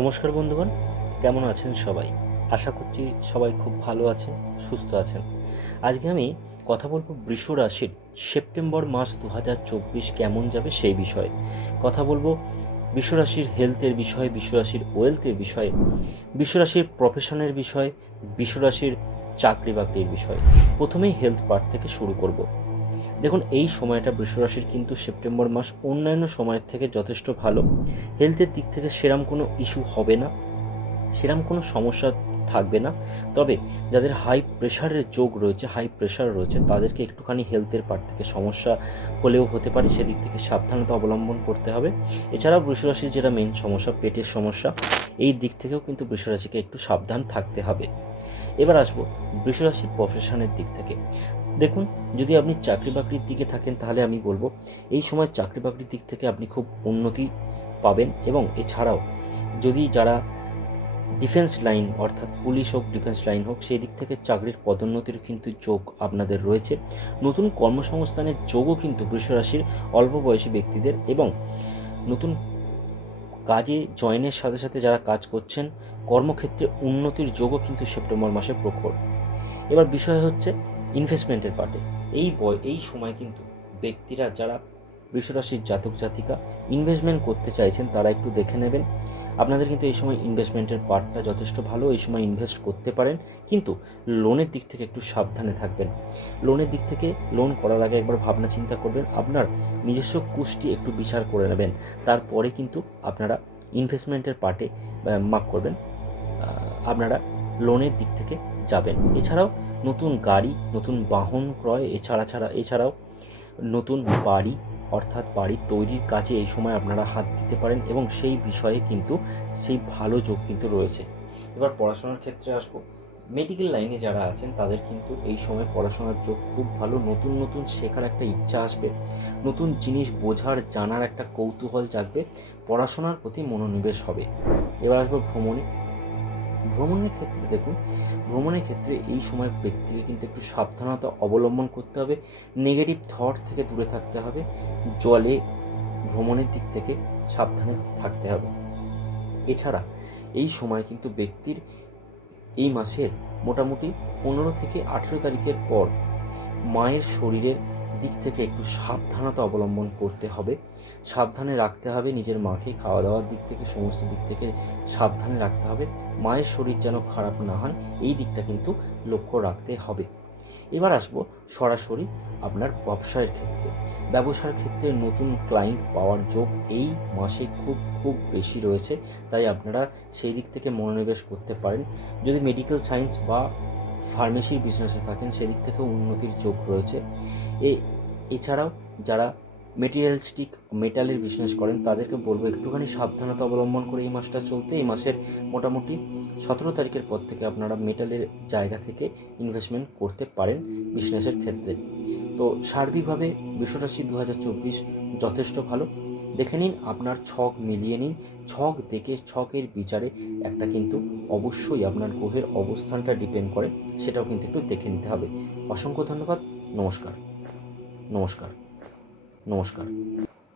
নমস্কার বন্ধুগণ, কেমন আছেন সবাই? আশা করছি সবাই খুব ভালো আছেন, সুস্থ আছেন। আজকে আমি কথা বলব বৃষ রাশির সেপ্টেম্বর মাস দু হাজার চব্বিশ কেমন যাবে সেই বিষয়ে। কথা বলব বিশ্বরাশির হেলথের বিষয়ে বিশ্বরাশির ওয়েলথের বিষয়ে বিশ্বরাশির প্রফেশনের বিষয়ে বিশ্বরাশির চাকরি বাকরির বিষয়ে। প্রথমেই হেলথ পার্ট থেকে শুরু করব। দেখুন, এই সময়টা বৃষরাশির কিন্তু সেপ্টেম্বর মাস অন্যান্য সময়ের থেকে যথেষ্ট ভালো। হেলথের দিক থেকে সেরাম কোনো ইস্যু হবে না। সেরাম কোনো সমস্যা থাকবে না। তবে যাদের হাই প্রেশারের যোগ রয়েছে হাই প্রেশার রয়েছে, তাদেরকে একটুখানি হেলথের পার্ট থেকে সমস্যা হলেও হতে পারে, সেদিক থেকে সাবধানতা অবলম্বন করতে হবে। এছাড়াও বৃষরাশির যেটা মেন সমস্যা, পেটের সমস্যা, এই দিক থেকেও কিন্তু বৃষরাশিকে একটু সাবধান থাকতে হবে। এবার আসব বৃষরাশির প্রফেশনের দিক থেকে। দেখুন, যদি আপনি চাকরি বাকরির দিকে থাকেন, তাহলে আমি বলব, এই সময় চাকরি বাকরির দিক থেকে আপনি খুব উন্নতি পাবেন এবং এছাড়াও যদি যারা ডিফেন্স লাইন, অর্থাৎ পুলিশ হোক, ডিফেন্স লাইন হোক, সেই দিক থেকে চাকরির পদোন্নতির কিন্তু যোগ আপনাদের রয়েছে। নতুন কর্মসংস্থানের যোগও কিন্তু বৃষরাশির অল্প বয়সী ব্যক্তিদের এবং নতুন কাজে জয়েনের সাথে সাথে যারা কাজ করছেন, কর্মক্ষেত্রে উন্নতির যোগও কিন্তু সেপ্টেম্বর মাসে প্রখর। এবার বিষয় হচ্ছে ইনভেস্টমেন্টের পার্টে এই বয়, এই সময় কিন্তু ব্যক্তিরা যারা বৃষরাশির জাতক, জাতিকা ইনভেস্টমেন্ট করতে চাইছেন, তারা একটু দেখে নেবেন। আপনাদের কিন্তু এই সময় ইনভেস্টমেন্টের পার্টটা যথেষ্ট ভালো, এই সময় ইনভেস্ট করতে পারেন। কিন্তু লোনের দিক থেকে একটু সাবধানে থাকবেন। লোনের দিক থেকে লোন করার আগে একবার ভাবনা চিন্তা করবেন, আপনার নিজস্ব কুষ্টি একটু বিচার করে নেবেন। তারপরে কিন্তু আপনারা ইনভেস্টমেন্টের পার্টে মাফ করবেন। আপনারা লোনের দিক থেকে যাবেন। এছাড়াও নতুন গাড়ি, নতুন বাহন ক্রয়, এছাড়া, ছাড়া, এছাড়াও নতুন বাড়ি, অর্থাৎ বাড়ি তৈরির কাজে এই সময় আপনারা হাত দিতে পারেন এবং সেই বিষয়ে কিন্তু সেই ভালো যোগ কিন্তু রয়েছে। এবার পড়াশোনার ক্ষেত্রে আসব। মেডিকেল লাইনে যারা আছেন, তাদের কিন্তু এই সময় পড়াশোনার যোগ খুব ভালো। নতুন নতুন শেখার একটা ইচ্ছা আসবে। নতুন জিনিস বোঝার, জানার একটা কৌতূহল জাগবে। পড়াশোনার প্রতি মনোনিবেশ হবে। এবার আসব ভ্রমণে। ভ্রমণের ক্ষেত্রে দেখুন, ভ্রমণের ক্ষেত্রে এই সময় ব্যক্তিকে কিন্তু একটু সাবধানতা অবলম্বন করতে হবে নেগেটিভ থট থেকে দূরে থাকতে হবে, জলে ভ্রমণের দিক থেকে সাবধানে থাকতে হবে। এছাড়া এই সময় কিন্তু ব্যক্তির এই মাসের মোটামুটি পনেরো থেকে আঠেরো তারিখের পর মায়ের শরীরের দিক থেকে একটু সাবধানতা অবলম্বন করতে হবে। সাবধানে রাখতে হবে নিজের মাকে খাওয়া দাওয়ার দিক থেকে, সমস্ত দিক থেকে সাবধানে রাখতে হবে। মায়ের শরীর যেন খারাপ না হয় এই দিকটা কিন্তু লক্ষ্য রাখতে হবে। এবার আসব সরাসরি আপনার ব্যবসায়ের ক্ষেত্রে। ব্যবসার ক্ষেত্রে নতুন ক্লায়েন্ট পাওয়ার যোগ এই মাসে খুব খুব বেশি রয়েছে। তাই আপনারা সেই দিক থেকে মনোনিবেশ করতে পারেন। যদি মেডিকেল সায়েন্স বা ফার্মেসির বিজনেসে থাকেন, সেদিক থেকেও উন্নতির যোগ রয়েছে। এ, এছাড়াও যারা মেটেরিয়ালস্টিক মেটালের বিজনেস করেন, তাদেরকে বলব একটুখানি সাবধানতা অবলম্বন করে এই মাসটা চলতে। এই মাসের মোটামুটি সতেরো তারিখের পর থেকে আপনারা মেটালের জায়গা থেকে ইনভেস্টমেন্ট করতে পারেন বিজনেসের ক্ষেত্রে। তো সার্বিকভাবে বিশ্বরাশি দু হাজার চব্বিশ যথেষ্ট ভালো। দেখে নিন, আপনার ছক মিলিয়ে নিন। ছক দেখে, ছকের বিচারে একটা কিন্তু অবশ্যই আপনার গ্রহের অবস্থানটা ডিপেন্ড করে, সেটাও কিন্তু একটু দেখে নিতে হবে। অসংখ্য ধন্যবাদ, নমস্কার। নমস্কার। নমস্কার।